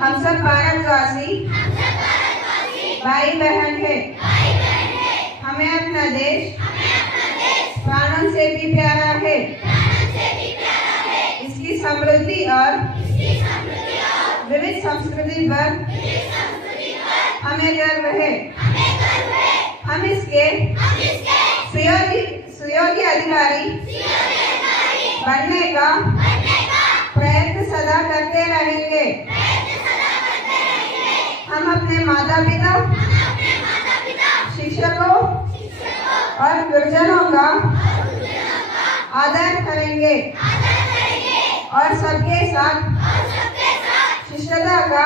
हम सब भारतवासी भाई बहन है। हमें अपना देश प्राणों से भी प्यारा है। इसकी समृद्धि और विविध संस्कृति पर हमें गर्व है। हम इसके सुयोग्य अधिकारी बनने का प्रयत्न सदा करते रहेंगे। हम अपने माता पिता, शिक्षकों और गुरुजनों का आदर करेंगे और सबके साथ शिष्टता का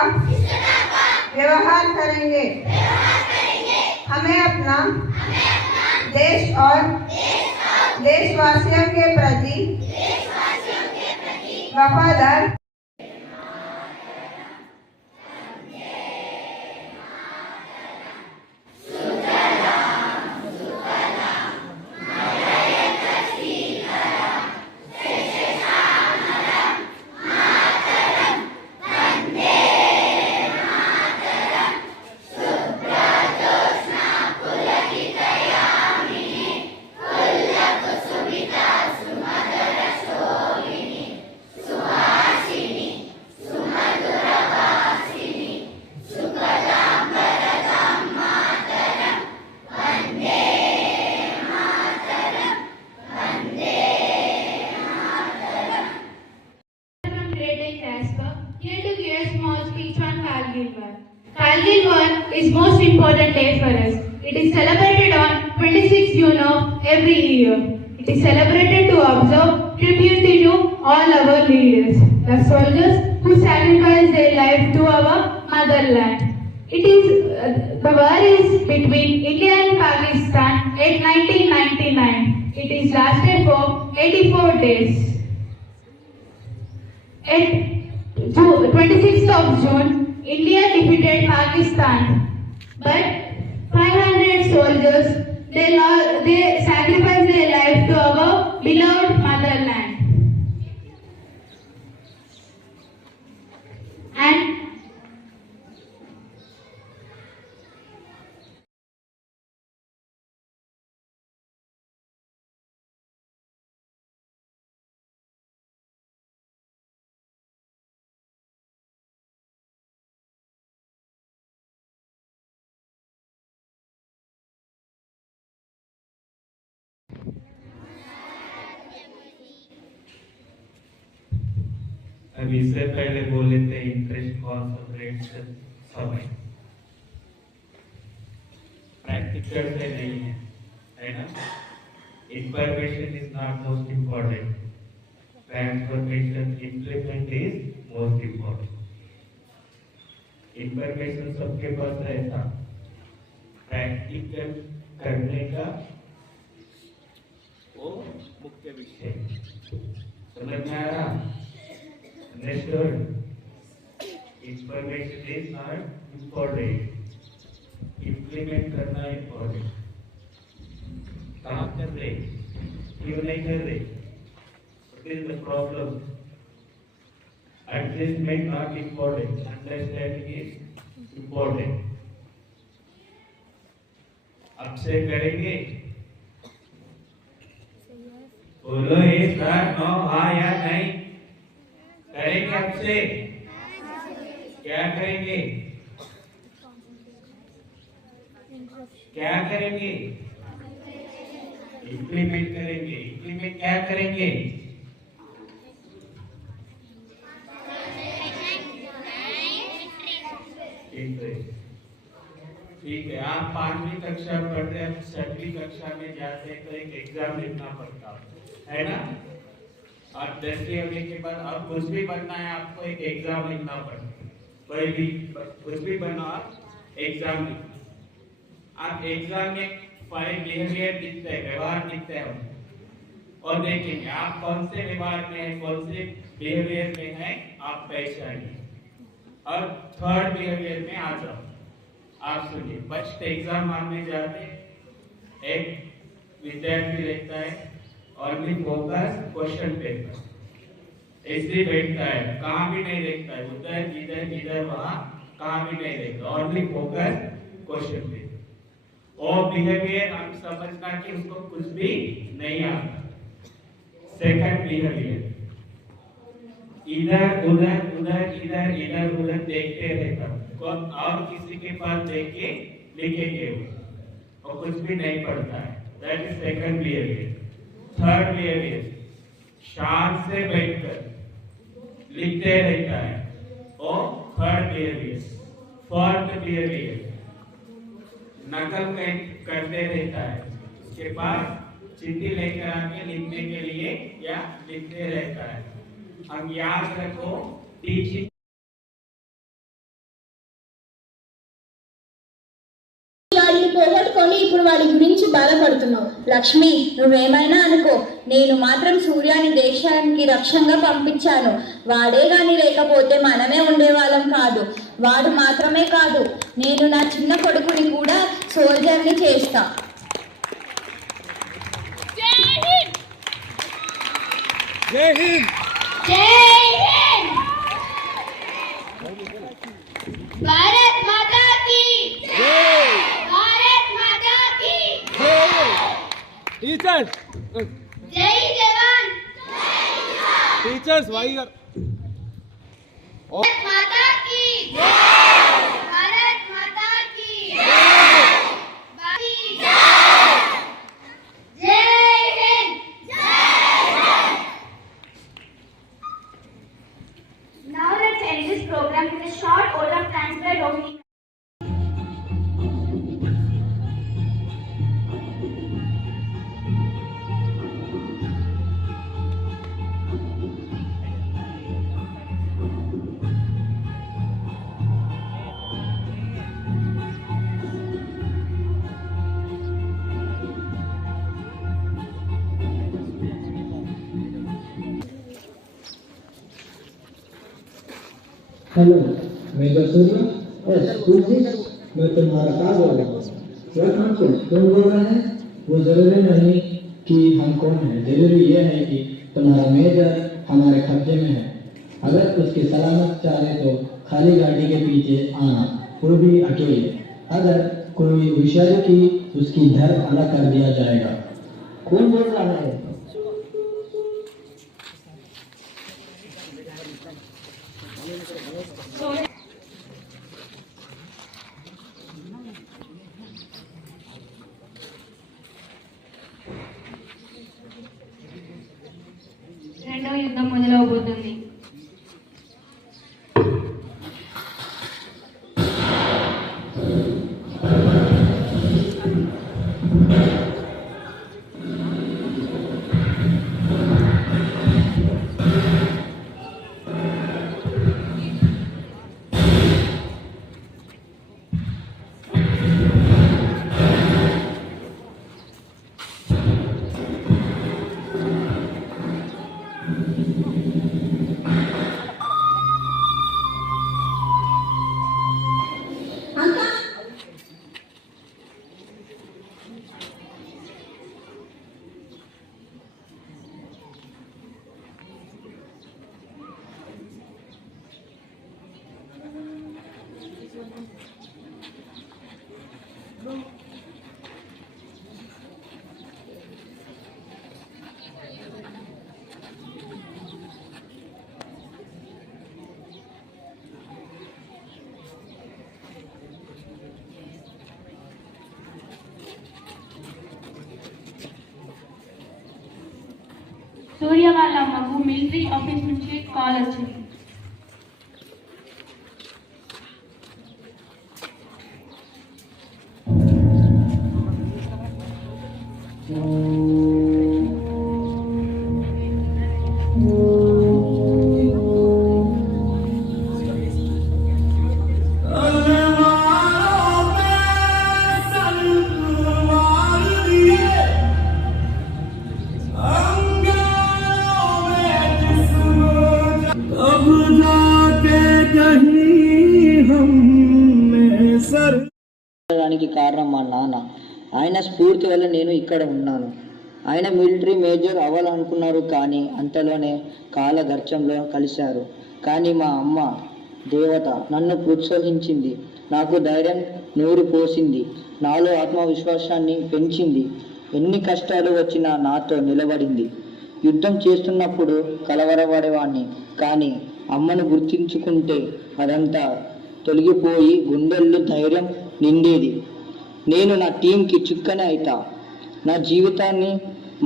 व्यवहार करेंगे। हमें अपना देश और देशवासियों के प्रति वफादार Kargil War is most important day for us. It is celebrated on 26th June of every year. It is celebrated to observe tribute to all our leaders, the soldiers who sacrificed their life to our motherland. It is the war is between India and Pakistan in 1999. It is lasted for 84 days. At 26th of June, India defeated Pakistan, but 500 soldiers they sacrificed their life to our beloved motherland. And अभी इससे पहले बोल लेते हैं interest concentration समय प्रैक्टिकल से नहीं है ना। Information is not most important, transformation implement is most important. Information सबके पास रहता, प्रैक्टिकल करने का वो मुख्य विषय। समझ में आ रहा? Understood? Information is not important. Implement करना important. कहाँ कर रहे? क्यों नहीं कर रहे? What is the problem? Adjustment not important. Understanding is important. अब से करेंगे? बोलो yes or no, हाँ या नहीं? करेंगे आपसे? क्या करेंगे? क्या करेंगे? इम्प्लीमेंट करेंगे। इम्प्लीमेंट क्या करेंगे? ठीक है, आप 5वीं कक्षा पढ़ रहे हैं, 7वीं कक्षा में जाते हैं तो एक एग्जाम लिखना पड़ता है ना। और 10वीं होने के बाद अब कुछ भी बनना है आपको एक एग्जाम लिखना पड़ता है। कोई भी कुछ भी बनो आप एग्जाम लिखो। आप एग्जाम में 5 बिहेवियर दिखते हैं, व्यवहार दिखते हैं और देखेंगे आप कौन से व्यवहार में है, कौन से बिहेवियर में है, आप पहचानिए और 3rd बिहेवियर में आ जाओ। आप सुनिए, फर्स्ट एग्जाम मानने जाते एक विद्यार्थी रहता है ओनली फोकस क्वेश्चन पेपर, ऐसे बैठता है, कहाँ भी नहीं देखता है, उधर इधर इधर वहाँ कहाँ भी नहीं देखता, ओनली फोकस क्वेश्चन पे। और बिहेवियर हम समझना कि उसको कुछ भी नहीं आता। सेकंड बिहेवियर, इधर उधर उधर इधर इधर उधर देखते रहता, और किसी के पास देख के लिखेंगे और कुछ भी नहीं पढ़ता है, that is second behaviour. Third behaviour, शांत से बैठकर लिखते रहता है, और थर्ड बिहेवियर। फोर्थ बिहेवियर, नकल करते रहता है, उसके पास चिट्ठी लेकर आके लिखने के लिए या लिखते रहता है। हम याद रखो, टीचिंग వాడిని పోగొట్టుకొని ఇప్పుడు వాడి గురించి బాధపడుతున్నావు. లక్ష్మి, నువ్వేమైనా అనుకో, నేను మాత్రం సూర్యాని దేశానికి రక్షంగా పంపించాను. వాడే గాని లేకపోతే మనమే ఉండేవాళ్ళం కాదు. వాడు మాత్రమే కాదు, నేను నా చిన్న కొడుకుని కూడా సోల్జర్ని చేస్తా. జై హింద్. भारत माता की జై. भारत माता की జై. టీచర్స్, जय जवान teachers why you are Bharat माता की भारत माता की जय Hind. Now let's end this program with a short ode of thanks by Rohini. Hello, major Surya. Yes, मैं तुम्हारा क्या बोल रहा हूँ? तुम बोल रहे हैं? वो जरूरी नहीं कि हम कौन हैं, जरूरी ये है कि तुम्हारा मेजर हमारे कब्जे में है। अगर उसकी सलामत चाहे तो खाली गाड़ी के पीछे आना, वो भी अकेले। अगर कोई होशियारी की उसकी धर अलग कर दिया जाएगा। कौन बोल रहा है? రెండవ యుద్ధం మొదలవబోతుంది. సూర్య వాళ్ళ అమ్మకు మిలిటరీ ఆఫీస్ నుంచి కాల్ వచ్చింది. కారణం మా నాన్న. ఆయన స్ఫూర్తి వల్ల నేను ఇక్కడ ఉన్నాను. ఆయన మిలిటరీ మేజర్ అవ్వాలనుకున్నారు, కానీ అంతలోనే కాలగర్చంలో కలిశారు. కానీ మా అమ్మ దేవత నన్ను ప్రోత్సహించింది, నాకు ధైర్యం నూరిపోసింది, నాలో ఆత్మవిశ్వాసాన్ని పెంచింది. ఎన్ని కష్టాలు వచ్చినా నాతో నిలబడింది. యుద్ధం చేస్తున్నప్పుడు కలవరపడేవాడిని, కానీ అమ్మను గుర్తించుకుంటే అదంతా తొలగిపోయి గుండెల్లో ధైర్యం నిండేది. నేను నా టీంకి చుక్కనే అయితా. నా జీవితాన్ని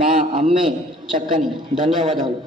మా అమ్మే చక్కని. ధన్యవాదాలు.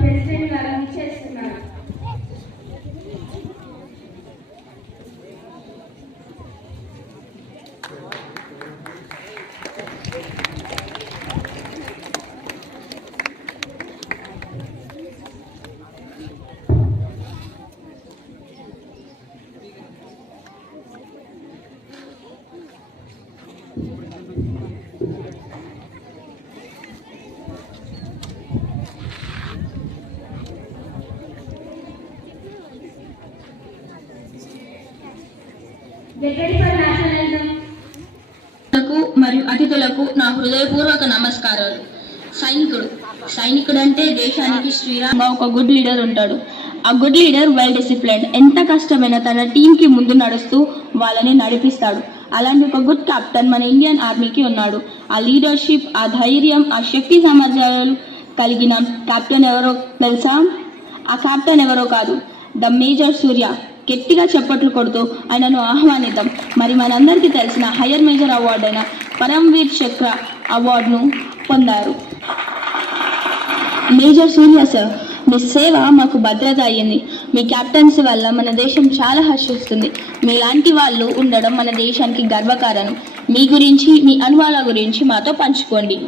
ప్రెసిడెంట్ గారు చేస్తున్నారు. మరియు అతిథులకు నా హృదయపూర్వక నమస్కారాలు. సైనికుడు అంటే దేశానికి శ్రీరామ్ ఒక గుడ్ లీడర్ ఉంటాడు. ఆ గుడ్ లీడర్ వెల్ డిసిప్లిన్డ్, ఎంత కష్టమైనా తన టీంకి ముందు నడుస్తూ వాళ్ళని నడిపిస్తాడు. అలాంటి ఒక గుడ్ కెప్టెన్ మన ఇండియన్ ఆర్మీకి ఉన్నాడు. ఆ లీడర్షిప్, ఆ ధైర్యం, ఆ శక్తి సామర్థ్యాలు కలిగిన కెప్టెన్ ఎవరో తెలుసా? ఆ కెప్టెన్ ఎవరో కాదు, ద మేజర్ సూర్య. గట్టిగా చప్పట్లు కొడుతూ ఆయనను ఆహ్వానిద్దాం. మరి మనందరికీ తెలిసిన హయ్యర్ మేజర్ అవార్డు అయిన పరమ్వీర్ చక్ర అవార్డును పొందారు. మేజర్ సూర్య సార్, మీ సేవ మాకు భద్రత అయ్యింది. మీ కెప్టెన్సీ వల్ల మన దేశం చాలా హర్షిస్తుంది. మీలాంటి వాళ్ళు ఉండడం మన దేశానికి గర్వకారణం. మీ గురించి, మీ అనుభవాల గురించి మాతో పంచుకోండి.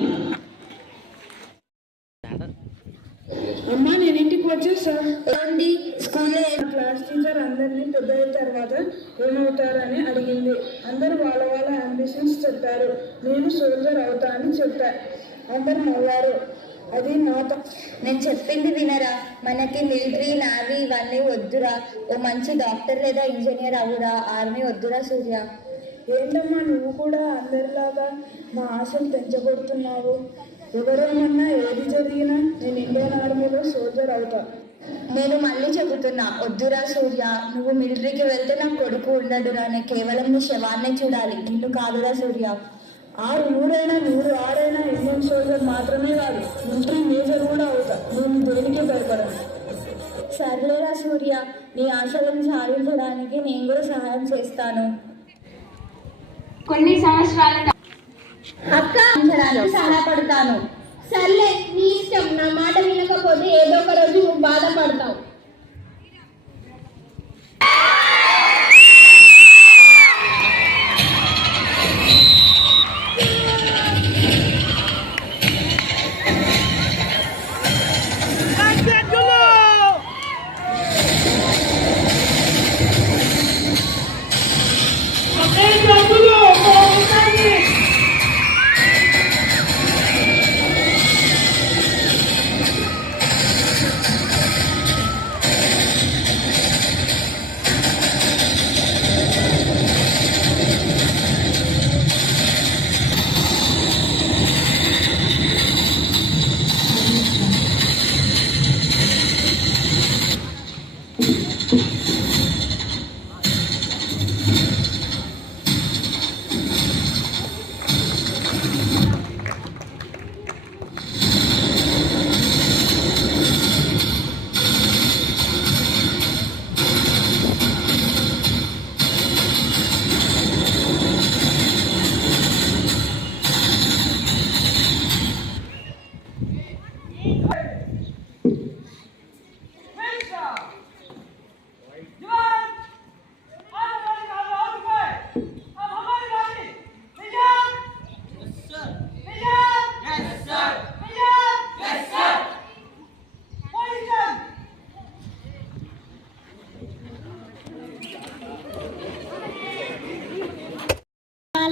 అమ్మా, నేను ఇంటికి వచ్చేసా. స్కూల్లో క్లాస్ టీచర్ అందరినీ పెద్ద అయిన తర్వాత ఏమవుతారని అడిగింది. అందరూ వాళ్ళ వాళ్ళ అంబిషన్స్ చెప్పారు. నేను సోల్జర్ అవుతా అని చెప్పా. అందరు నవ్వారు. అది నేను చెప్పింది వినరా? మనకి మిలిటరీ, నేవీ ఇవన్నీ వద్దురా. ఓ మంచి డాక్టర్ లేదా ఇంజనీర్ అవురా. ఆర్మీ వద్దురా సూర్య. ఏంటమ్మా, నువ్వు కూడా అందరిలాగా మా ఆశలు పెంచగొడుతున్నావు. ఎవరేమన్నా ఏది జరిగినా నేను ఇండియన్ ఆర్మీలో సోల్జర్ అవుతా. నేను మళ్ళీ చెబుతున్నా, వద్దురా సూర్య. నువ్వు మిలిటరీకి వెళ్తే నా కొడుకు ఉండడురా. నేను కేవలం నీ శవాన్నే చూడాలి, నిన్ను కాదురా సూర్య. 100 106 ఇండియన్ సోల్జర్ మాత్రమే కాదు, మిలిటరీ మేజర్ కూడా అవుతా. నేను దేనికి భయపడను. సర్లేరా సూర్య, నీ ఆశలను సాధించడానికి నేను కూడా సహాయం చేస్తాను. కొన్ని సంవత్సరాల అక్క సహాయపడతాను. సర్లే, నీ ఇష్టం. నా మాట వినకపోతే ఏదో ఒక రోజు నువ్వు బాధపడతావు.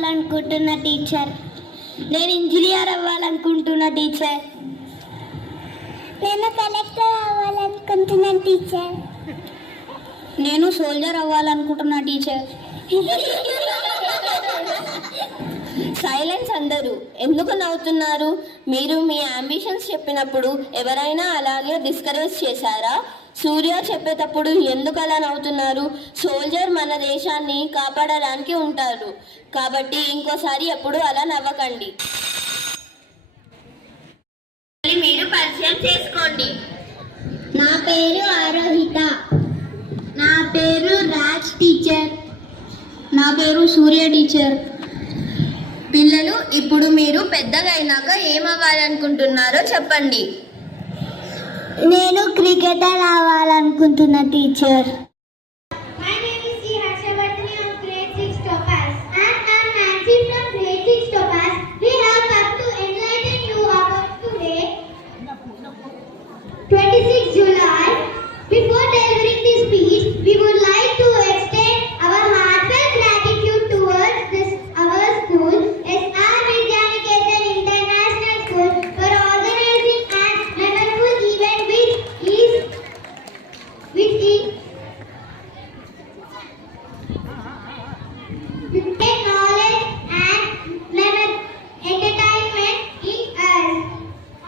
అవ్వాలనుకుంటున్న టీచర్. నేను ఇంజనీర్ అవ్వాలనుకుంటున్న టీచర్. నేను కలెక్టర్ అవ్వాలనుకుంటున్న టీచర్. నేను సోల్జర్ అవ్వాలనుకుంటున్న టీచర్. సైలెన్స్ అందరూ. ఎందుకు నవ్వుతున్నారు? మీరు మీ అంబిషన్స్ చెప్పినప్పుడు ఎవరైనా అలాగే డిస్కరేజ్ చేశారా? సూర్య చెప్పేటప్పుడు ఎందుకు అలా నవ్వుతున్నారు? సోల్జర్ మన దేశాన్ని కాపాడడానికి ఉంటారు కాబట్టి ఇంకోసారి ఎప్పుడు అలా నవ్వకండి. మీరు పరిచయం చేసుకోండి. నా పేరు ఆరోహిత. నా పేరు రాజ్ టీచర్. నా పేరు సూర్య టీచర్. పిల్లలు, ఇప్పుడు మీరు పెద్దగా అయినాక ఏమవ్వాలనుకుంటున్నారో చెప్పండి. నేను క్రికెటర్ అవ్వాలనుకుంటున్నా teacher. My name is Sri Harshavardhani of grade 6 Topaz. And I am Nancy from grade 6 Topaz. We have come to enlighten you about today, 26 July. Before delivering this speech, we would like to extend our heartfelt gratitude towards our school, SR Vidyaniketan International School, for organizing an memorable event which take knowledge and entertainment in us.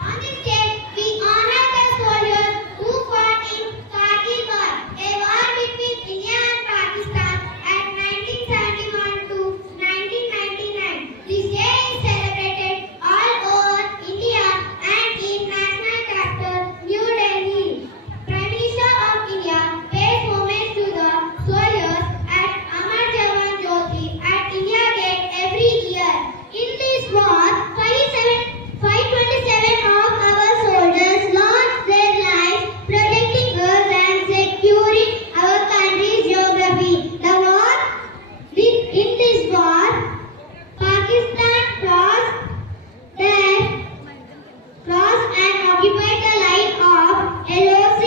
On this day, we honor the soldiers who fought in Kargil War, a war between India and Pakistan at 1971 to 1999. This day is celebrated all over India and in national capital New Delhi. Prime Minister of India pays homage to the soldiers at Amar Jawan Jyoti at India Gate every year. In this war, 527 of our soldiers lost their lives protecting us and securing our country's geography. In this war, Pakistan crossed and occupied the line of LOC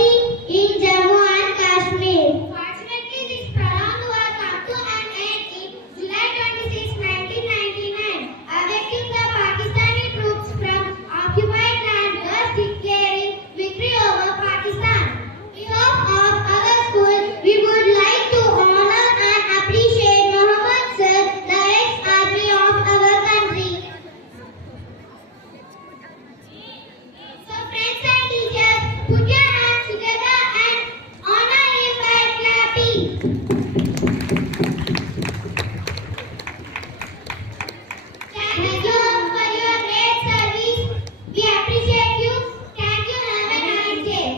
in Jammu and Kashmir. Fortunately, this prolonged war came to an end in July 26, 1999, evicting the Pakistani troops from occupied land, thus declaring victory over Pakistan. On behalf of our school, we would like to honor and appreciate Mohammed Sir, the ex-army of our country. So friends and teachers, put your hands together and honor him by clapping. Thank you for your great service. We appreciate you. Thank you. Have a nice day.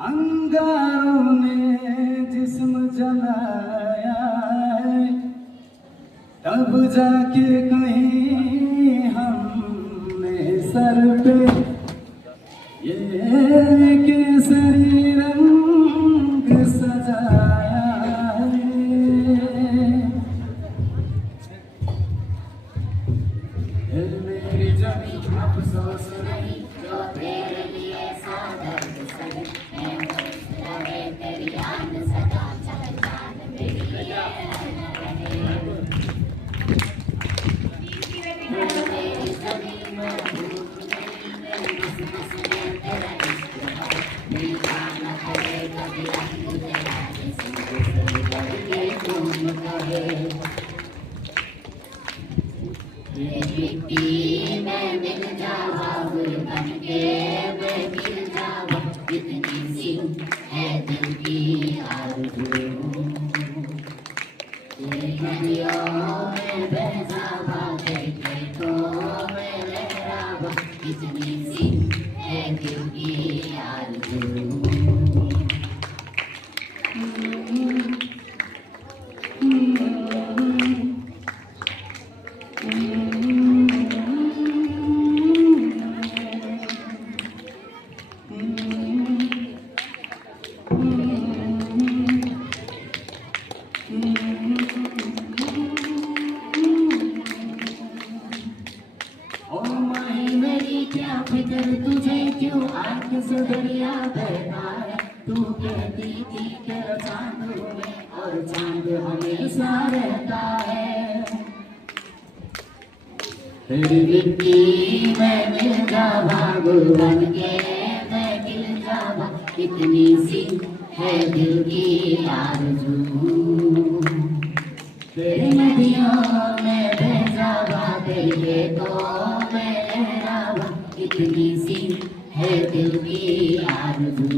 अंगारों ने जिस्म जलाया है, तब जाके कहीं हमने सर पे ये केसरी रंग सजाया है। मेरी जमी अफसोस नहीं जो तेरे लिए सादर सही, मैं मुस्कुराए तेरी याद सदा चहचान मेरी मेरी जमी में भूख नहीं, मेरी किस्मत में तेरा इश्क है, मेरी जान है कभी रंग तेरा जिस्म से बढ़ के तुम कहे। मिट्टी में मिल जावा गुल बन के मैं गिर जावा, इतनी सी है दिल की आरज़ू। नदियों में बह जावा, खेतों में लहरावा, इतनी सी है दिल की आरज़ू। प्रतीति तेरा चांद हुए और चांद हमेशा रहता है। तेरी मिट्टी में मिल जावा गुरुवन के मैं मिल जावा कितनी सी है दिल की आरज़ू। तेरी नदियों में बह जावा तेरे खेतों में लहरावा कितनी सी है दिल की आरज़ू।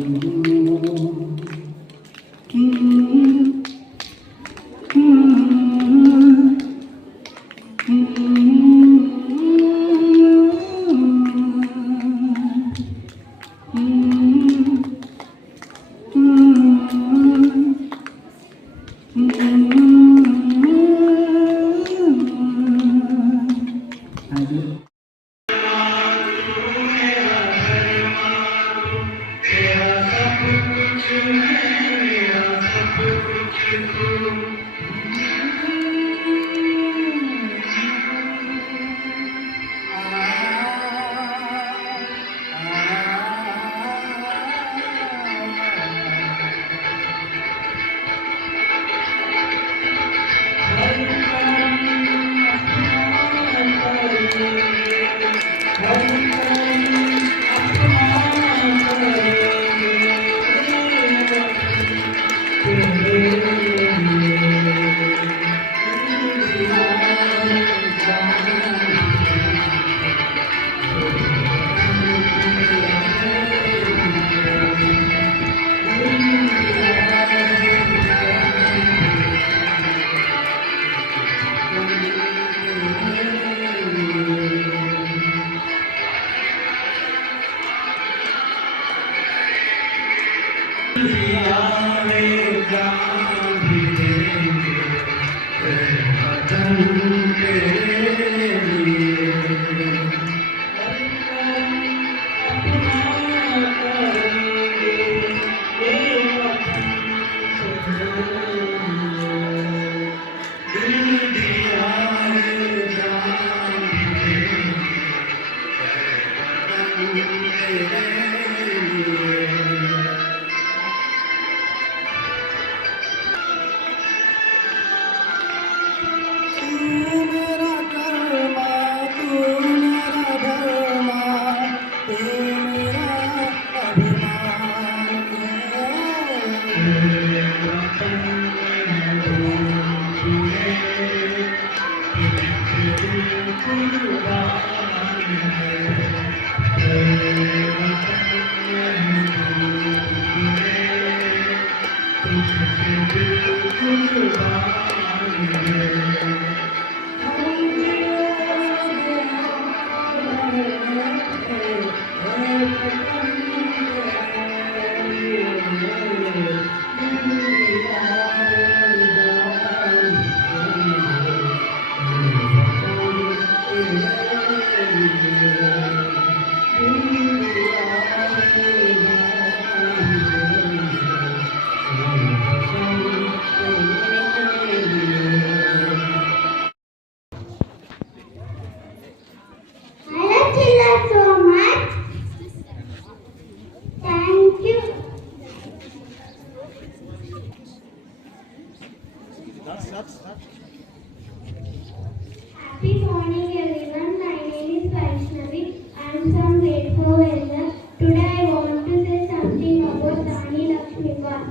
Happy morning everyone, my name is Vaishnavi. I am from grade 4 Elder. Today I want to say something about Rani Lakshmibai.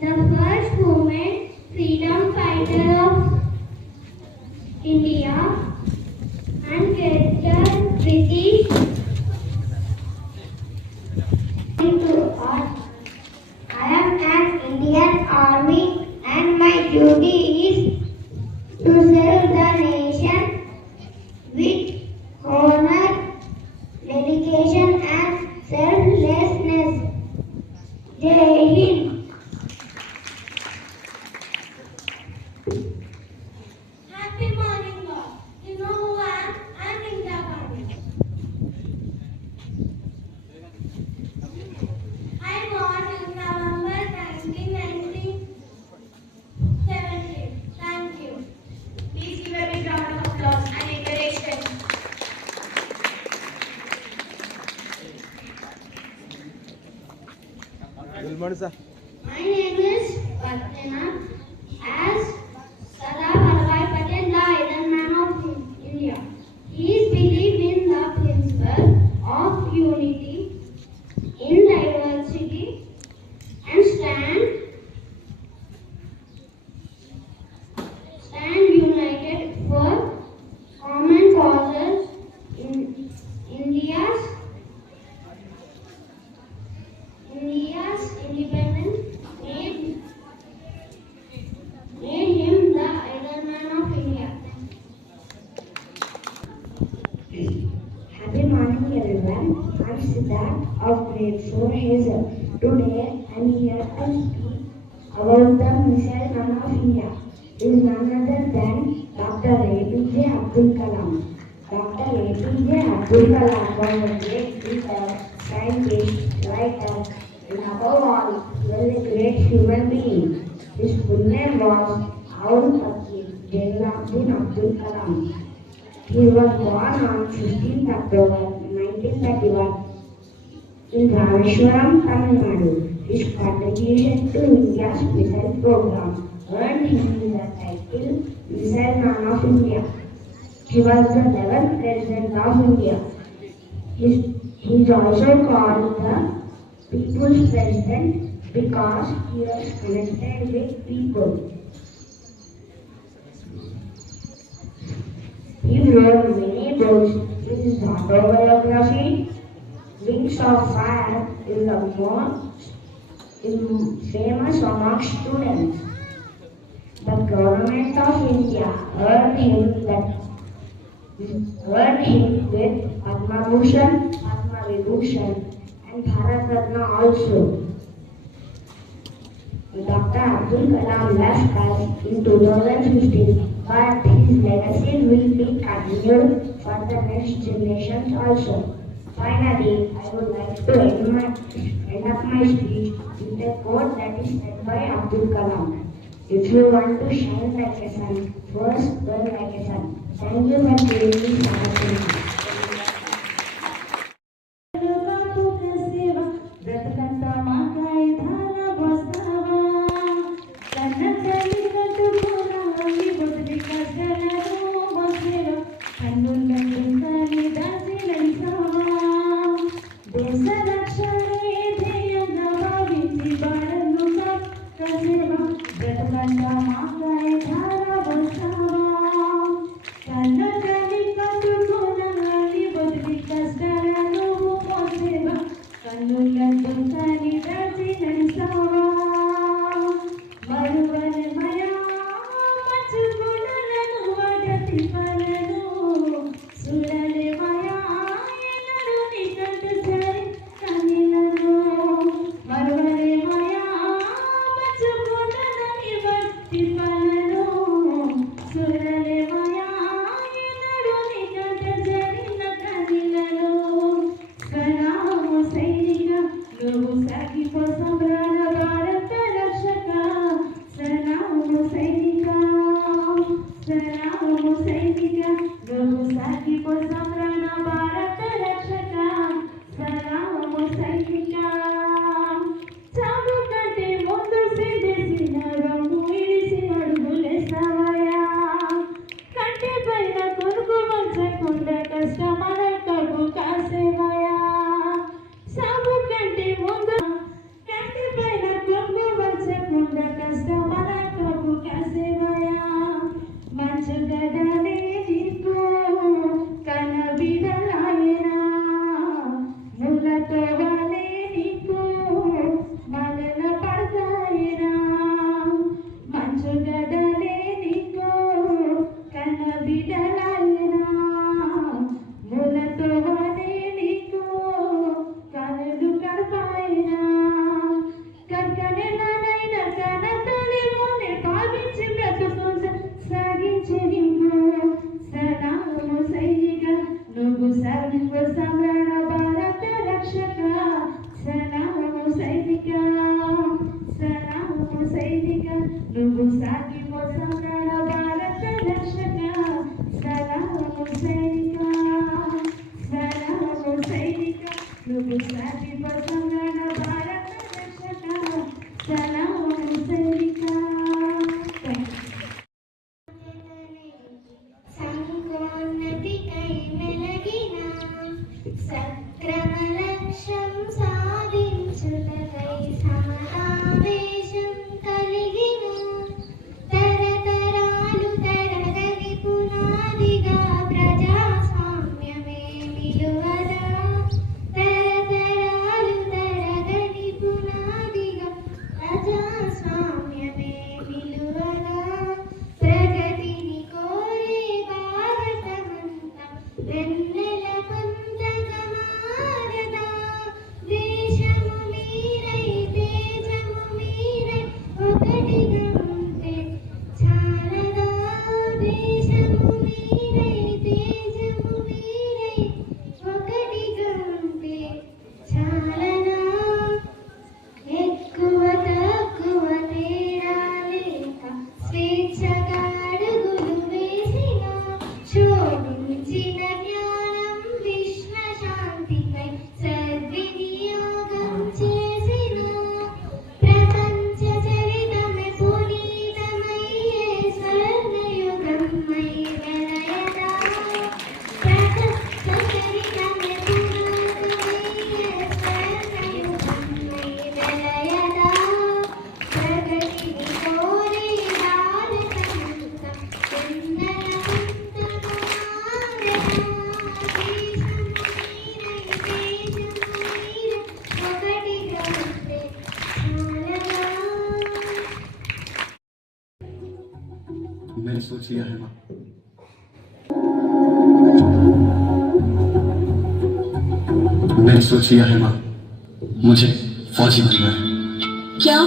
The first woman freedom fighter of India and character British to us. I am an Indian Army and my duty is to serve the nation with honor, dedication and selflessness. Jai Hind. Happy morning, all. You know who I am? I am Indira Gandhi. I born in November 1917. Thank you. Please give a big round of applause and encouragement. My name is Patna. As Sardar Vallabhbhai Patel, the Iron Man of India. He believed in the principle of unity in diversity and stand united for common causes. In India's independence made him the Iron Man of India. Happy morning, everyone. I'm Siddharth of grade 4 Hazel. Today, I'm here to speak about the missile man of India. He is none other than Dr. APJ Abdul Kalam. Dr. APJ Abdul Kalam was a great thinker, scientist, writer, and above all, he was a great human being. His full name was Aul Pakir Jainuddin Abdul Kalam. He was born on 15th October 1931 in Rameshwaram, Tamil Nadu. His contribution to India's missile program earned him the title Missile Man of India. He was the 11th President of India. He is also called the People's President because he was connected with people. He wrote many books. His autobiography, Wings of Fire, is the most famous among students. The government of India earned him with Padma Bhushan, Padma Vibhushan, and Bharat Ratna also. Dr. Abdul Kalam left us in 2015, but his legacy will be continued for the next generations also. Finally, I would like to end up my speech with a quote that is said by Abdul Kalam. If you want to shine like a sun, first burn like a sun. Thank you for giving me this opportunity. मैंने सोच लिया है माँ। मैंने सोच लिया है माँ, मुझे फौजी बनना है। क्या?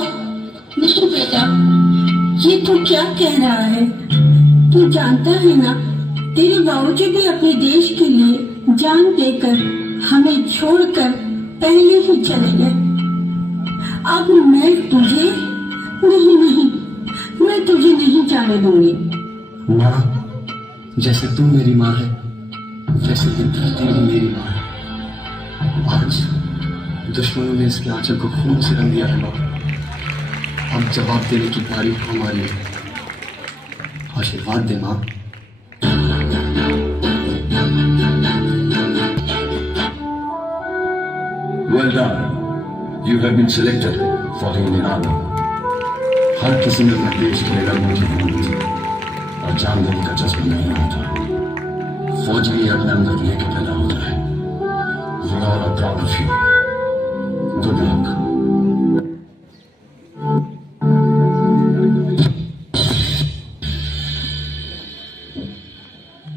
नहीं बेटा, ये तू क्या कह रहा है? तू जानता है ना, तेरे बाबूजी भी अपने देश के लिए जान देकर हमें छोड़कर पहले ही चले गए। अब मैं तुझे नहीं, मैं तुझे नहीं जाने दूंगी। माँ, जैसे तू मेरी माँ है, वैसे ये धरती भी मेरी माँ है। आज दुश्मनों ने इसके आंचल को खून से रंग दिया है माँ। अब जवाब देने की बारी हमारी है। आशीर्वाद दे माँ। Well done. You have been selected for the Indian Army. हर किसी में अपने देश के लिए लड़ने की हिम्मत और जान देने का जज्बा नहीं होता। फौज भी अपने अंदर लेके पैदा होता है। We all are proud of you. Good luck.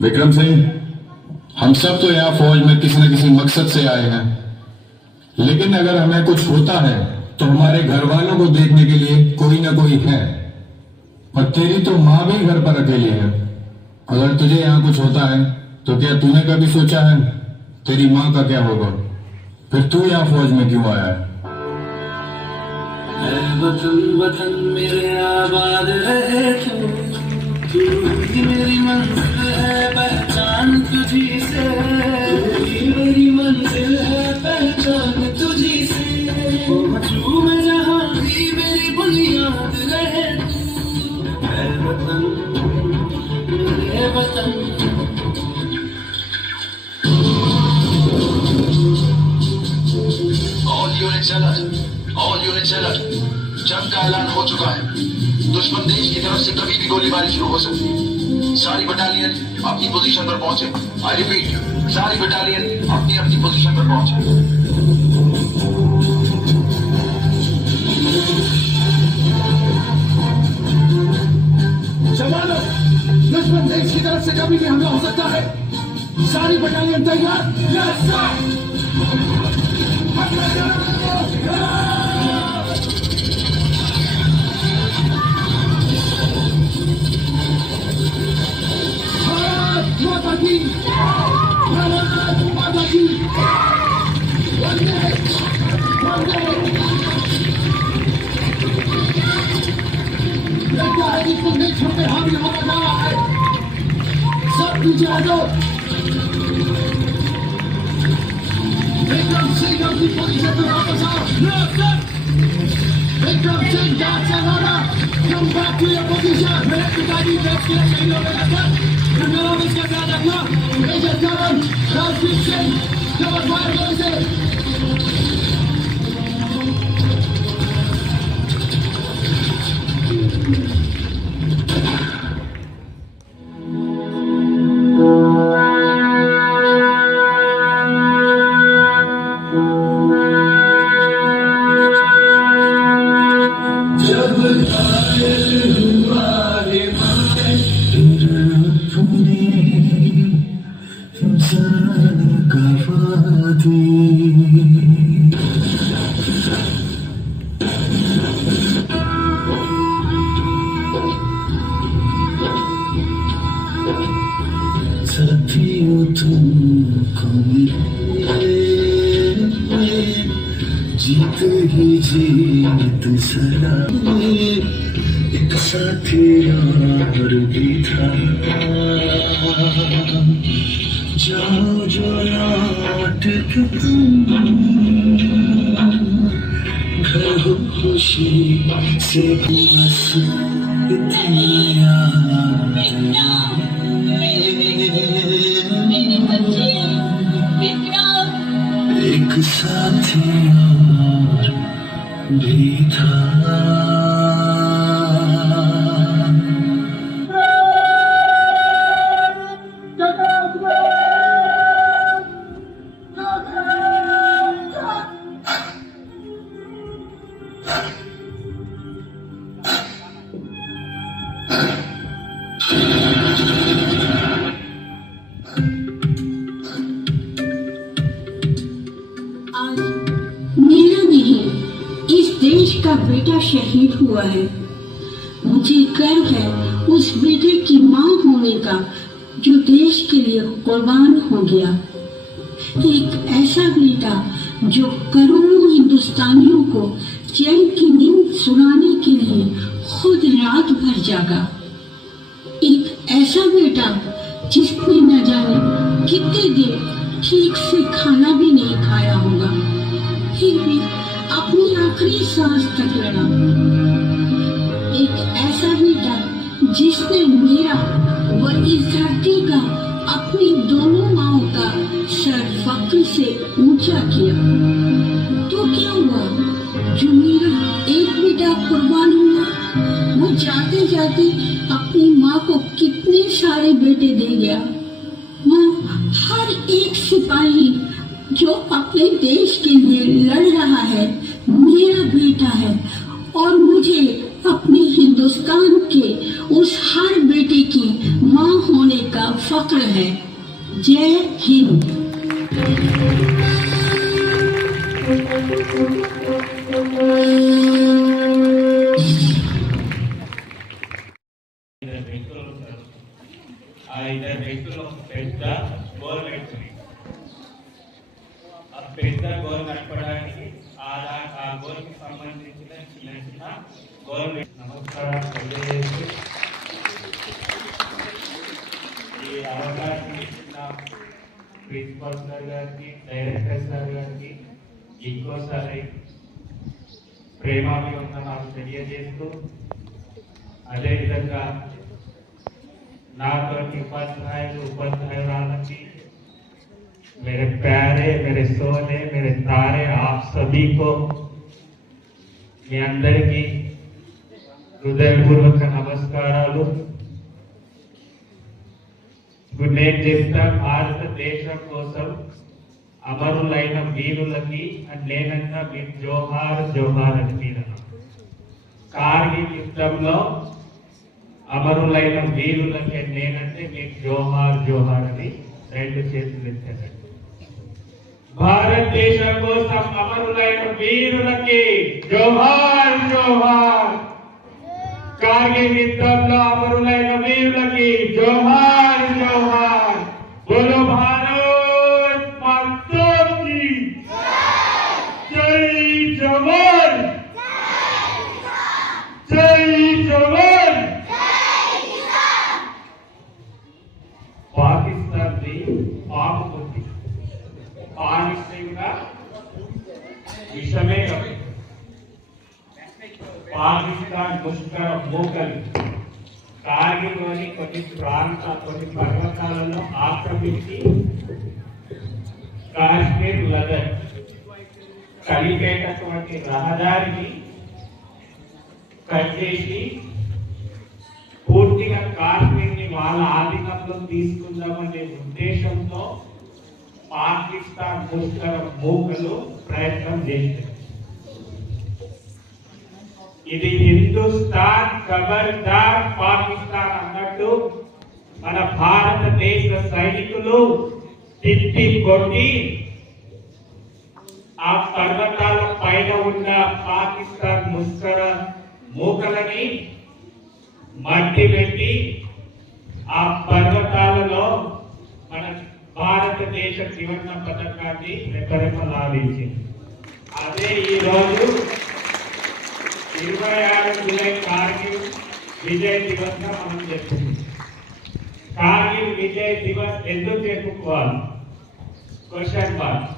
Vikram सिंह, हम सब तो यहाँ फौज में किसी न किसी मकसद से आए हैं, लेकिन अगर हमें कुछ होता है तो हमारे घर वालों को देखने के लिए कोई ना कोई है। और तेरी तो माँ भी घर पर अकेली है। अगर तुझे यहाँ कुछ होता है तो क्या तूने कभी सोचा है तेरी माँ का क्या होगा? फिर तू यहाँ फौज में क्यों आया है? वतन वतन मेरे आबाद रहे तू ही मेरी मंजिल है, पहचान तुझी से। तू ही मेरी मंजिल है, पहचान तुझी से। पहुंचूं मैं जहाँ भी मेरी बुनियाद रहे तू। है वतन मेरे वतन। All units alert. जंग का ऐलान हो चुका है। दुश्मन देश की तरफ से कभी भी गोलीबारी शुरू हो सकती है। सारी बटालियन अपनी पोजीशन पर पहुंचे। आई रिपीट, सारी बटालियन अपनी अपनी पोजीशन पर पहुंचे। जवानों, दुश्मन देश की तरफ से कभी भी हमला हो सकता है। सारी बटालियन तैयार। Yes sir. माता की, माता की, वंदे, वंदे। लगता है कि तुम नहीं छोटे हम यहाँ पर आ है। सब नीचे आ जाओ। विक्रम सिंह अपनी पोजीशन पर वापस आओ। विक्रम Singh, that's an order. Come back to your position. मेरे पिताजी देश के लिए शहीद हो गए थे। मेरा इसका ध्यान रखना। Major general Rajdeep Singh, cover fire करें से। साथियों तुमको जीत ही जीत सदा। एक साथी और भी था, जाओ जो लौट के तुम घर हो खुशी से। बस इतनी याद एक साथी और भी था। मेरा बेटा शहीद हुआ है। मुझे गर्व है उस बेटे की मां होने का जो देश के लिए कुर्बान हो गया। एक ऐसा बेटा जो करोड़ों हिंदुस्तानियों को चैन की नींद सुनाने के लिए खुद रात भर जागा। एक ऐसा बेटा जिसने न जाने कितने दिन ठीक से खाना भी नहीं खाया होगा, फिर भी अपनी आखिरी सांस तक लड़ा। एक ऐसा बेटा जिसने मेरा व इस धरती का अपनी दोनों माओं का सर फक्र से ऊंचा किया। तो क्या हुआ जो मेरा एक बेटा कुर्बान हुआ, वो जाते जाते अपनी माँ को कितने सारे बेटे दे गया। वो हर एक सिपाही जो अपने देश के लिए लड़ रहा है मेरा बेटा है, और मुझे अपने हिंदुस्तान के उस हर बेटे की माँ होने का फक्र है। जय हिंद। ఇద్దరు వ్యక్తులు ఒక పెద్ద గోల్ పెట్టుకుని ఆ పెద్ద గోల్ కనపడానికి ఆ గోల్కి సంబంధించిన చిన్న చిన్న గోల్ నమస్కారం తెలియజేసి ఈ అవకాశం ఇచ్చిన ప్రిన్సిపల్ సార్ గారికి, డైరెక్టర్ సార్ గారికి ఇంకోసారి ప్రేమాభివందనాలు తెలియజేస్తూ, అదేవిధంగా नागरिक उपाध्याय उपाध्यायुरालकी, मेरे प्यारे, मेरे सोने, मेरे तारे, आप सभी को మీ అందరికీ హృదయపూర్వక నమస్కారాలు. నేను చెప్తా, భారతదేశం కోసం అమరులైన వీరులకి నేనంతా మీకు జోహార్ జోహార్ అని మీరు కార్గిల్ యుద్ధంలో అమరులైన వీరులకి నేనంటే మీకు జోహార్ జోహార్ అని రెండు చేతులు ఎత్తాను. భారతదేశం కోసం అమరులైన వీరులకి జోహార్ జోహార్. కార్గిల్ యుద్ధంలో అమరులైన వీరులకి జోహార్ జోహార్. బోలో భారత్ మాతా కీ జై జవాన్ జై జవాన్. పాకిస్తాన్ ది పాము ఉంది, పాకిస్తే కూడా విషమే కాదు. పాకిస్తాన్ ముష్కర మూకలు కార్గిల్లోని కొన్ని కొన్ని పర్వతాలలో ఆక్రమించి కాశ్మీర్ లదర్ కలిపేటటువంటి రహదారిని కట్ చేసి పూర్తిగా కాశ్మీర్ ని వాళ్ళ ఆధీనంలో తీసుకుందామనే ఉద్దేశంతో పాకిస్తాన్ ముష్కర మూకలు ప్రయత్నం చేశారు. ఇది హిందుస్థాన్ ఖబర్దార్ పాకిస్తాన్ అన్నట్టు మన భారతదేశ సైనికులు తిట్టి కొట్టి ఆ పర్వతాల పైన ఉన్న పాకిస్తాన్ ముష్కర మూకలని మట్టి పెట్టి ఆ పర్వతాలలో మన భారతదేశ త్రివర్ణ పథకాన్ని రెపరెపలాడించింది. అదే ఈ రోజు 26 జూలై కార్గిల్ విజయ్ దివస్ గా మనం చెప్పుకుంటాం. కార్గిల్ విజయ్ దివస్ ఎందుకు చెప్పుకోవాలి? Question mark.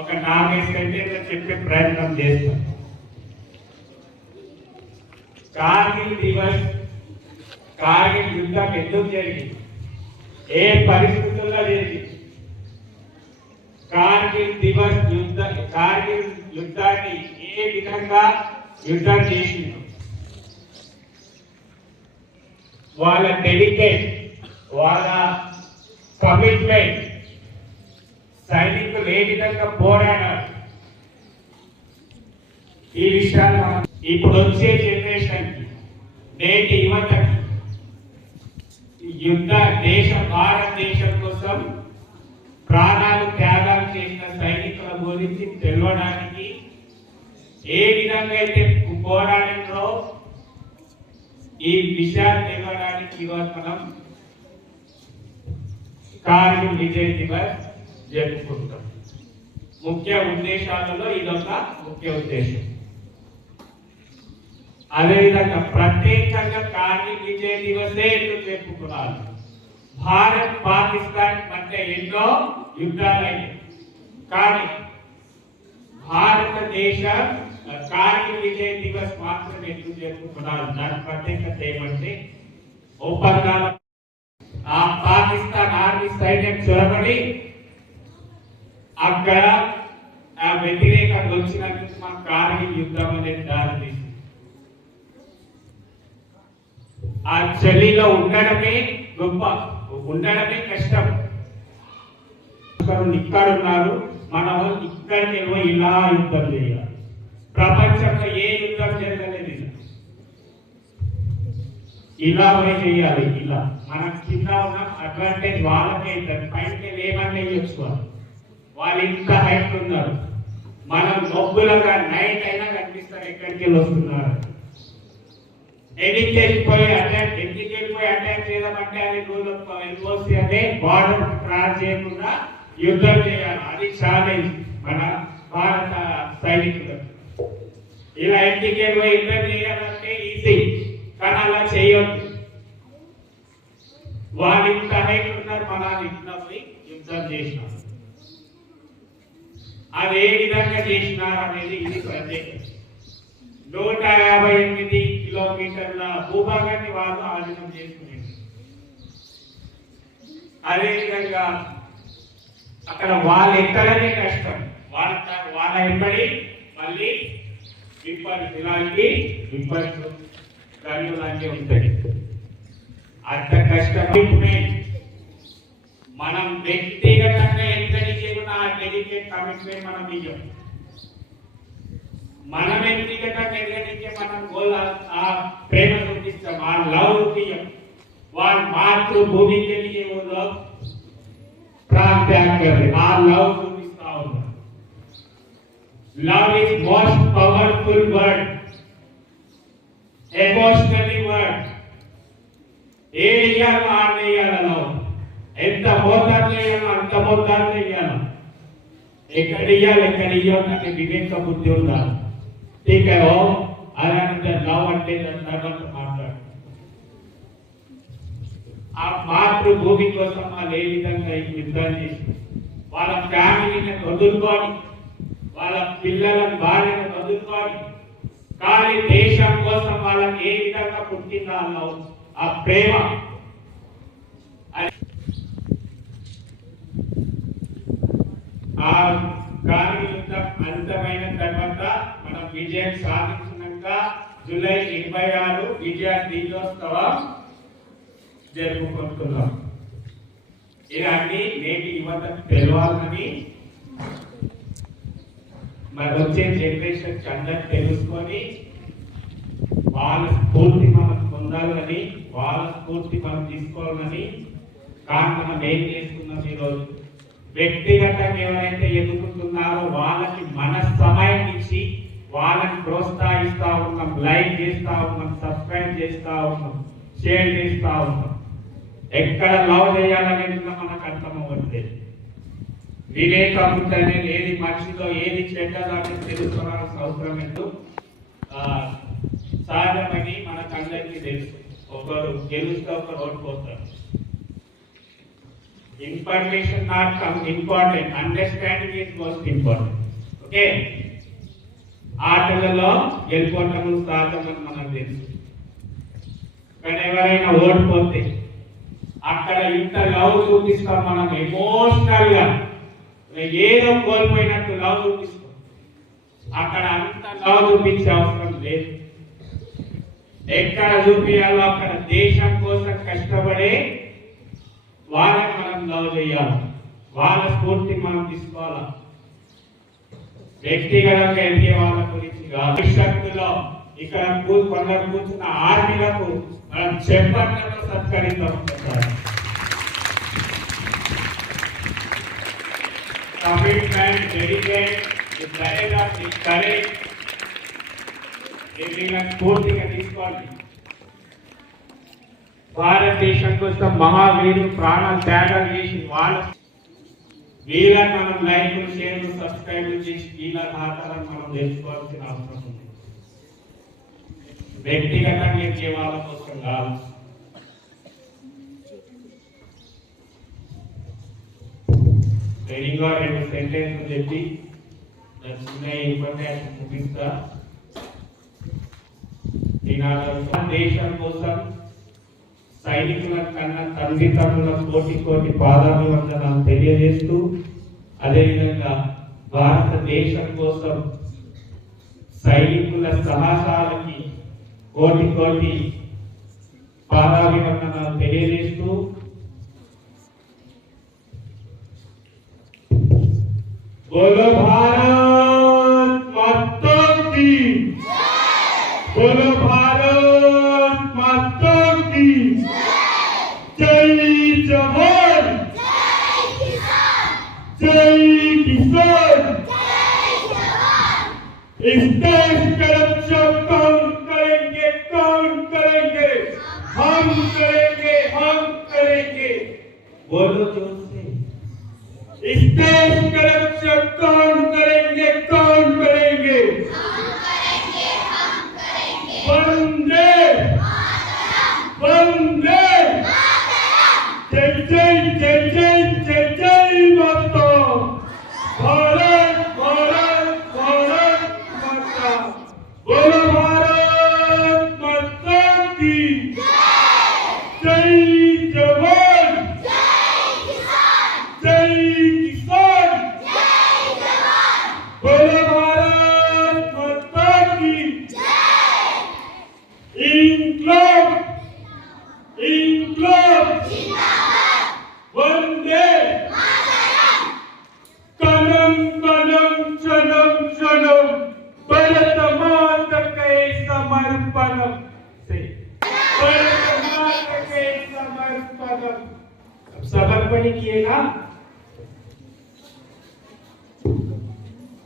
ఒక 4 సెంటెన్స్లు చెప్పే ప్రయత్నం చేస్తాం. కార్గిల్ దివస్, కార్గిల్ యుద్ధం ఎందుకు జరిగింది, ఏ పరిస్థితుల్లో జరిగింది, కార్గిల్ దివస్ కార్గిల్ యుద్ధాన్ని ఏ విధంగా యుద్ధం చేసింది, వాళ్ళ డెడికేట్, వాళ్ళ కమిట్మెంట్, సైనికులు ఏ విధంగా పోరాడారు, ఈ విషయాలు ఇప్పుడు వచ్చే జనరేషన్ కి, నేటి యువతకి యుద్ధ భారతదేశం కోసం ప్రాణాలు త్యాగాలు చేసిన సైనికుల గురించి తెలవడానికి ఏ విధంగా అయితే పోరాటంలో ఈ విషయాన్ని తెలవడానికి ఈరోజు మనం కార్గిల్ విజయ్ దివస్ జరుపుకుంటాం. ముఖ్య ఉద్దేశాలలో ఇదొక ముఖ్య ఉద్దేశం. అదేవిధంగా ప్రత్యేకంగా కార్గిల్ విజయ్ దివసే ఎందుకు జరుపుకున్నారు? భారత్ పాకిస్తాన్ మధ్య ఎన్నో యుద్ధాలయ్యాయి, కానీ భారతదేశ కార్గిల్ విజయ్ దివస్ మాత్రం ఎందుకు జరుపుకున్నారు? దాని ప్రత్యేకత ఏమంటే ఒప్పందాల ఆ పాకిస్తాన్ ఆర్మీ సైన్యం చొరబడి అక్కడ ఆ వ్యతిరేకంగా వచ్చినందుకు మన కార్గిల్ యుద్ధం అనేది దారితీసింది. ఆ చలిలో ఉండడమే గొప్ప, ఉండడమే కష్టం. ఇక్కడ ఉన్నారు, మనం ఇక్కడికి ఇలా యుద్ధం చేయాలి. ప్రపంచంలో ఏ యుద్ధం జరగలేదు ఇలా చేయాలి. ఇలా మన కింద ఉన్న అడ్వాంటేజ్ వాళ్ళకే, పైకి ఏమన్నా చేయొచ్చు. వాళ్ళు ఇంత హైట్ ఉన్నారు, మనం మొబ్బులుగా నైట్ అయినా కనిపిస్తారు ఎక్కడికి వెళ్ళి వస్తున్నారు. ఎందుకు వెళ్ళిపోయి అటాక్ చేయమంటే అది రూల్ ఎన్ఓసి అంటే బార్డర్ క్రాస్ చేయకుండా యుద్ధం చేయాలి. అది ఛాలెంజ్ మన భారత సైనికులకు. ఇలా ఇంటికి వెళ్ళి యుద్ధం చేయాలంటే ఈజీ, కానీ అలా చేయొద్దు. వాళ్ళు ఇంత హైట్ ఉన్నారు, మన ఇంట్లో పోయి యుద్ధం చేసినారు. అది ఏ విధంగా చేసినారు అనేది ఇది ప్రత్యేకత. 158 కిలోమీటర్ల భూభాగాన్ని వాళ్ళు ఆధీనం చేసుకునేది. అదేవిధంగా అక్కడ వాళ్ళు ఎక్కడనే కష్టం, వాళ్ళ ఎక్కడి మళ్ళీ విపత్తు ఇలాంటి విపత్తు గన్ను లాంటివి ఉంటాయి. అంత కష్టం మనం వ్యక్తిగతంగా ఎంత చేయకుండా ఆ డెడికేట్ కమిట్మెంట్ మనం ఇయ్యం. మనం వ్యక్తిగతంగా ఎదుగుతుంటే మనం ఆ ప్రేమ చూపిస్తాం, ఆ లవ్ చూపియం. వాళ్ళ మాతృభూమికి వెళ్ళి ప్రాంతానికి ఆ లవ్ చూపిస్తా ఉన్నాం. Love is most powerful word, emotionally word. ఏ ఇయ్యాలో ఆడ ఇయ్యాలో, ఎంత మోతాదు ఇయ్యాలో అంత మోతాదు ఇయ్యాలో, ఎక్కడ ఇయ్యాలి వివేక బుద్ధి ఉండాలి. ठीक है वो అలాంటి లవ్ అంటే తర్వాత మాట్లాడు. ఆ మాతృభూమి కోసం వాళ్ళు ఏ విధంగా యుద్ధం చేసి వాళ్ళ ఫ్యామిలీని వదులుకొని, వాళ్ళ పిల్లలను భార్యను వదులుకొని, కానీ దేశం కోసం వాళ్ళకి ఏ విధంగా పుట్టిందో ఆ ప్రేమ. ఆ కార్గిల్ యుద్ధం అంతమైన తర్వాత మనం విజయం సాధించినాక జూలై 26 విజయ దినోత్సవం జరుపుకుంటున్నాం. ఇలాంటి నేటి యువతకు తెలవాలని, మరి వచ్చే జనరేషన్ అందరికి తెలుసుకొని వాళ్ళ స్ఫూర్తి మనం పొందాలని, వాళ్ళ స్ఫూర్తి మనం తీసుకోవాలని కానీ మనం ఏం చేస్తున్నాం ఈరోజు వ్యక్తిగతంగా ఎవరైతే ఎదుర్కొంటున్నారో వాళ్ళకి మన సమయం ఇచ్చి వాళ్ళని ప్రోత్సహిస్తా ఉన్నాం, లైక్ చేస్తా ఉన్నాం, సబ్స్క్రైబ్ చేస్తా ఉన్నాం, షేర్ చేస్తా ఉన్నాం. ఎక్కడ లవ్ చేయాలనేది మనకు అర్థమవ్వట్లేదు. వివేకం అనేది ఏది మనిషిలో ఏది చెడ్డదో అనేది తెలుసుకోవాల్సిన అవసరం ఎంతో సహజమని మనకు అందరికీ తెలుసు. ఒకరు గెలుస్తే ఒకరు ఓడిపోతారు. Information not important, understanding is most important. Okay? ఆటలలో గెలుపోవటం సాధమని మనకు తెలుసు. కానీ ఎవరైనా ఓడిపోతే అక్కడ ఇంత లవ్ చూపిస్తాం, మనం ఎమోషనల్ గా ఏదో కోల్పోయినట్టు లవ్ చూపిస్తాం. అక్కడ అంత లవ్ చూపించే అవసరం లేదు. ఎక్కడ చూపించాలో అక్కడ దేశం కోసం కష్టపడే వాళ్ళని మనం లవ్ చేయాలి, వాళ్ళ స్ఫూర్తి మనం తీసుకోవాలా. వ్యక్తిగతంగా ఎదిగే వాళ్ళ గురించి భవిష్యత్తులో ఇక్కడ కొందరు కూర్చున్న ఆర్మీలకు మనం చెప్పట్లతో సత్కరిద్దాం. కమిట్మెంట్, డెడికేట్, కరేజ్ వీళ్ళని పూర్తిగా తీసుకోవాలి. భారతదేశం కోసం మహావీరులు ప్రాణాలు త్యాగాలు చేసి వీళ్ళని మనం లైక్ షేర్ సబ్స్క్రైబ్ చేసి వీళ్ళ ఖాతాలను మనం తెలుసుకోవాల్సిన అవసరం ఉంది. వ్యక్తిగతంగా జీవాల కోసం కాదు. ట్రైనింగ్ రెండు సెంటెన్స్ చెప్పి చిన్న ఉపన్యాసం ముగిస్తా. దేశం కోసం సైనికుల కన్నా తల్లిదండ్రుల కోటి కోటి పాదాభివందనాలు తెలియజేస్తూ, అదేవిధంగా భారతదేశం కోసం సైనికుల సాహసాలకి కోటి కోటి పాదాభివందనాలు తెలియజేస్తూ, बोलो भारत माता की, बोलो भारत माता की जय जवान, जय किसान, इस देश करप्शन कौन करेंगे, कौन करेंगे, हम करेंगे, हम करेंगे। बोलो जोर से, इस देश करप्शन कौन करेंगे, कौन करेंगे, हम करेंगे। वंदे वंदे जय जय जय जय जय जय माता भारत भारत भारत माता। बोलो भारत माता की जय जवान, जय किसान, बोलो भारत माता की इंक्लाब, इंक्लाब, वंदे कनम कनम जनम जनम भारत माता के समर्पणम से, भारत माता के समर्पणम। अब समर्पण किएगा।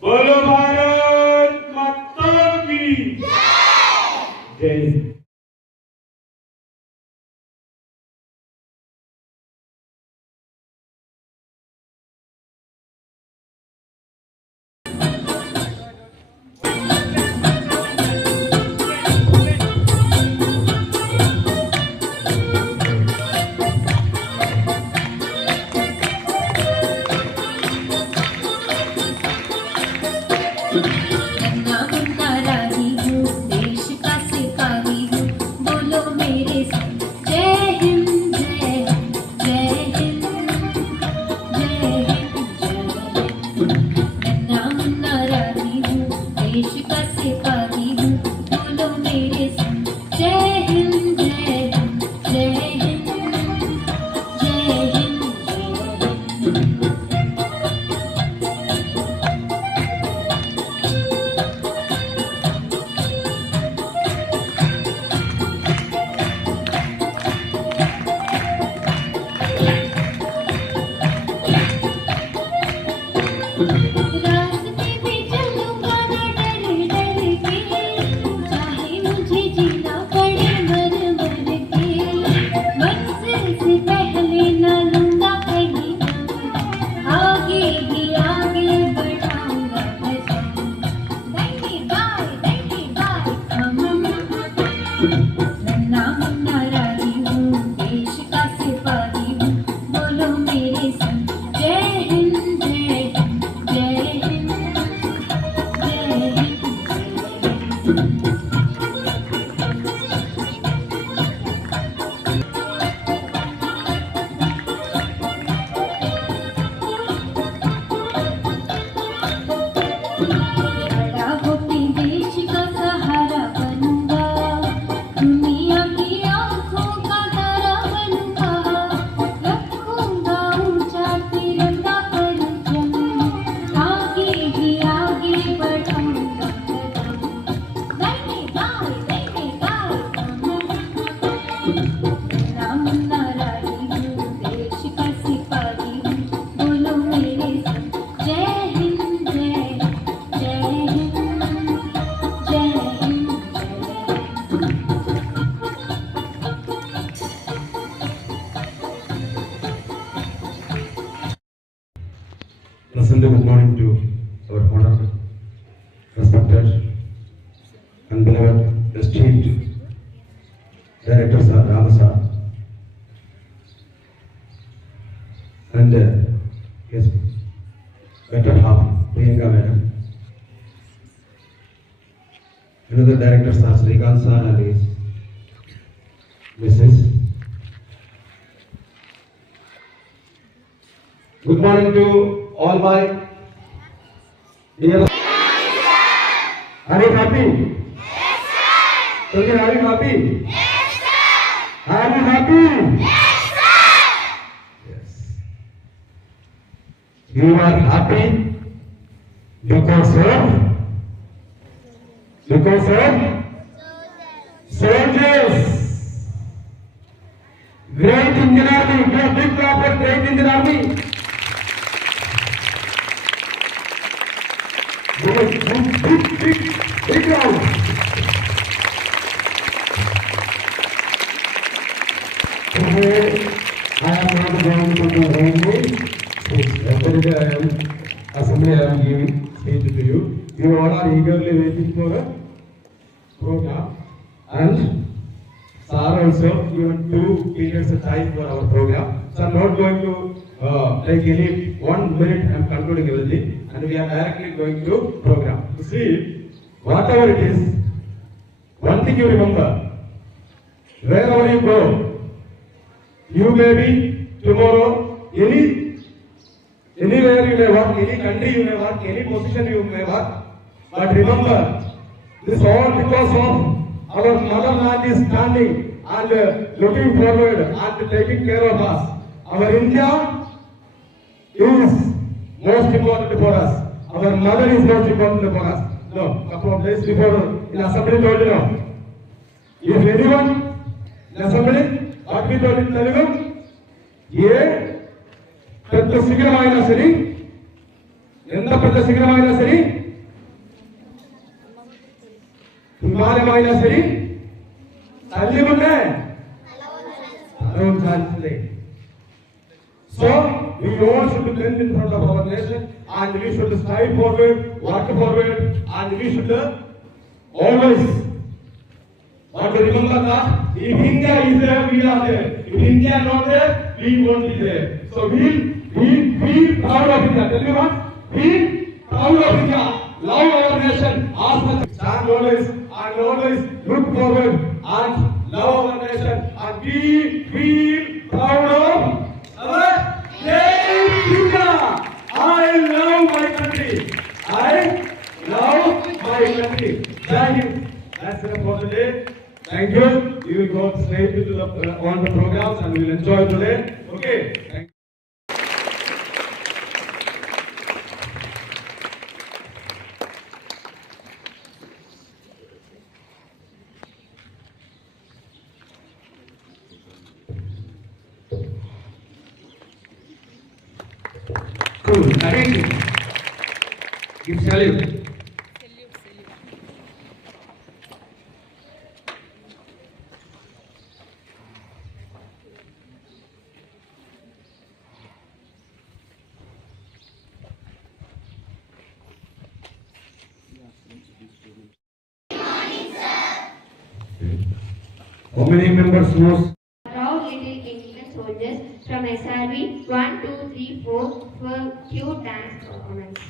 बोलो भारत माता की जय। and beloved esteemed Director Sir, Rama Sir, and his better half, Priyanka Madam, another Director Sir, Srikant Sir, and his Mrs. Good morning to all my dear. Are you happy? Yes, sir. Children, are you happy? Yes, sir. Are you happy? Yes, sir. Yes. You are happy because of soldiers. Great Indian Army. Give a big clap for Great Indian Army. Big round. Today, I am not going to do only speech. Every day I am assembly, I am giving speech to you. You all are eagerly waiting for a program, and sir also given 2 periods of time for our program. So I am not going to take any 1 minute. I am concluding everything, and we are directly going to program. You see, whatever it is, one thing you remember: wherever you go, you may be tomorrow anywhere you may work, any country you may work, any position you may work. But remember, this all because of our motherland is standing and looking forward and taking care of us. Our India is most important for us. Our mother is most important for us. No, couple of days before in assembly told you now. If anyone in assembly, what we told in Telugu, ye పెద్ద శిఖరమైనా సరే, ఎంత పెద్ద శిఖరమైనా సరే, హిమాలయమైనా సరే, తల్లి ఉండే తలవంచాల్సిందే. So we all should bend in front of our nation, and we should strive forward, work forward, and we should always want to remember that if India is there, we are there. If India is not there, we won't be there. So we feel proud of India. Tell me what? Feel proud of India. Love our nation. Ask us to stand always and always look forward and love our nation. And we feel proud of our India. I love my country. I love my country. Thank you. That's it for today. Thank you. We will go straight to the on the programs and we will enjoy today. Okay. Thank you. Cool. Arrange. Give salute. How many members knows? Proud little Indian soldiers from SRV 1, 2, 3, 4 for cute dance performance.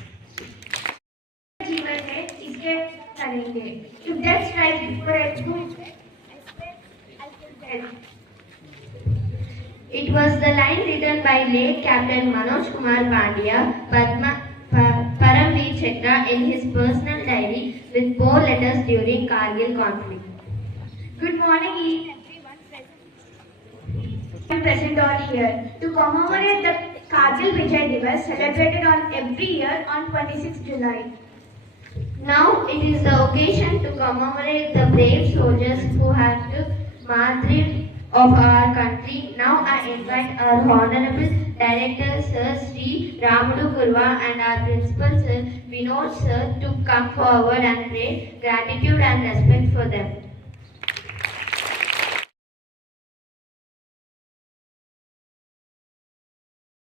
जीवन में इसके करेंगे. If that's right before I do it, I will tell. It was the line written by late Captain Manoj Kumar Pandya, Paramveer Chakra in his personal diary with 4 letters during Kargil conflict. Good morning, everyone present all here to commemorate the Kargil Vijay Divas celebrated on every year on 26 July. Now it is the occasion to commemorate the brave soldiers who have took martyrdom of our country. Now I invite our Honorable Director Sir Sri Ramudu Kurva and our Principal Sir Vinod Sir to come forward and pray gratitude and respect for them.